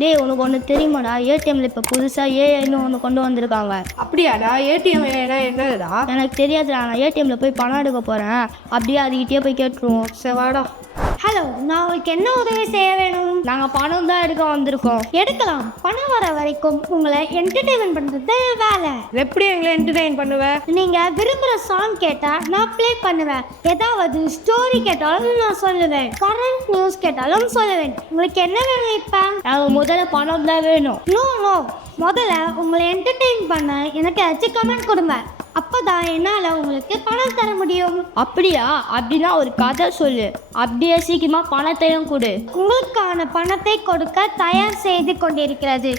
டேய் உனக்கு ஒன்று தெரியுமாடா, ஏடிஎம்ல இப்போ புதுசாக ஏஐன்னு ஒன்று கொண்டு வந்திருக்காங்க. அப்படியாடா? ஏடிஎம் என்னதுடா? எனக்கு தெரியாதுடா, நான் ஏடிஎம்ல போய் பணம் எடுக்க போகிறேன். அப்படியே அதுக்கிட்டே போய் கேட்டுருவோம். சரி வாடா. ஹலோ, நான் உங்களுக்கு என்ன உதவி செய்ய வேணும்? நாங்கள் பணம் தான் எடுக்க வந்திருக்கோம். எடுக்கலாம். பணம் வர வரைக்கும் உங்களை என்டர்டெயின்மெண்ட் பண்ணுறது வேலை. எப்படி எங்களை என்டர்டெயின் பண்ணுவ? நீங்கள் விரும்புகிற சாங் கேட்டால் நான் ப்ளே பண்ணுவேன். ஏதாவது ஸ்டோரி கேட்டாலும் நான் சொல்லுவேன். கரண்ட் நியூஸ் கேட்டாலும் சொல்லுவேன். உங்களுக்கு என்ன வேணும் இப்போ? நாங்கள் முதல்ல பணம் தான் வேணும். நோ, முதல்ல உங்களை என்டர்டெயின் பண்ண எனக்கு ஏதாச்சும் கமெண்ட் கொடுங்க. அப்போதான் என்னால் உங்களுக்கு பணம் தர முடியும். அப்படியா? அப்படின்னா ஒரு கதை சொல்லு. அப்படியே சீக்கிரமாக பணத்தையும் கொடு. உங்களுக்கான பணத்தை கொடுக்க தயார் செய்து கொண்டிருக்கிறது.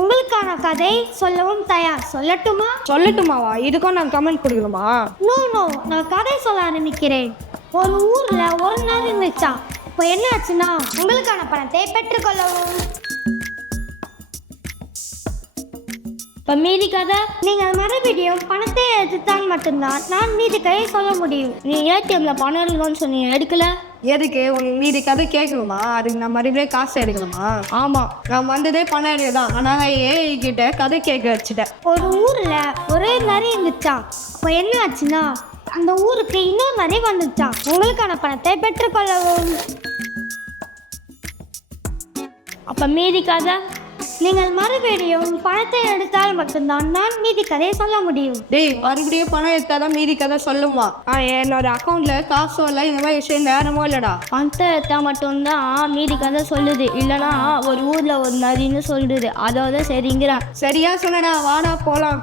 உங்களுக்கான கதை சொல்லவும் தயார். சொல்லட்டுமாவா? இதுக்கும் நான் கமெண்ட் கொடுக்கணுமா? நோ, நான் கதை சொல்ல ஆரம்பிக்கிறேன். ஒரு ஊரில் ஒரு நாள் இருந்துச்சான். இப்போ என்ன ஆச்சுன்னா, உங்களுக்கான பணத்தை பெற்றுக்கொள்ளவும். இப்போ மீதி கதை? நீங்கள் மறுபடியும் பணத்தை எடுத்தால் மட்டும்தான் நான் மீதி கதையை சொல்ல முடியும். நீ ஏடிஎம்ல பணம் எடுக்கணும்னு சொன்னீங்க, எடுக்கல? எதுக்கு? உன் மீதி கதை கேட்கணுமா? அதுக்கு நான் மறுபடியும் காசு எடுக்கணுமா? ஆமாம். நான் வந்ததே பணம் எடுக்கதான். ஆனால் ஏஐ கிட்ட கதை கேட்க வச்சுட்டேன். ஒரு ஊரில் ஒரே நரி இருந்துச்சான். அப்போ என்ன ஆச்சுன்னா, அந்த ஊருக்கு இன்னொரு நரி வந்துச்சான். உங்களுக்கான பணத்தை பெற்றுக்கொள்ளவும். அப்போ மீதி கதை? நீங்கள் மறுபடியும் பணத்தை எடுத்தால் மட்டும்தான் நான் மீதி கதையை சொல்ல முடியும். டேய், மறுபடியும் பணம் எடுத்தாதான் மீதி கதை சொல்லுமா? என்னோட அக்கௌண்ட்ல காசோ இல்லை, இந்த மாதிரி விஷயம் நேரமோ இல்லைடா. பணத்தை எடுத்தால் மட்டும்தான் மீதி கதை சொல்லுது. இல்லைனா ஒரு ஊரில் ஒரு நரின்னு சொல்லுது. அதோட சரிங்கிறேன். சரியா சொன்னடா, வாடா போலாம்.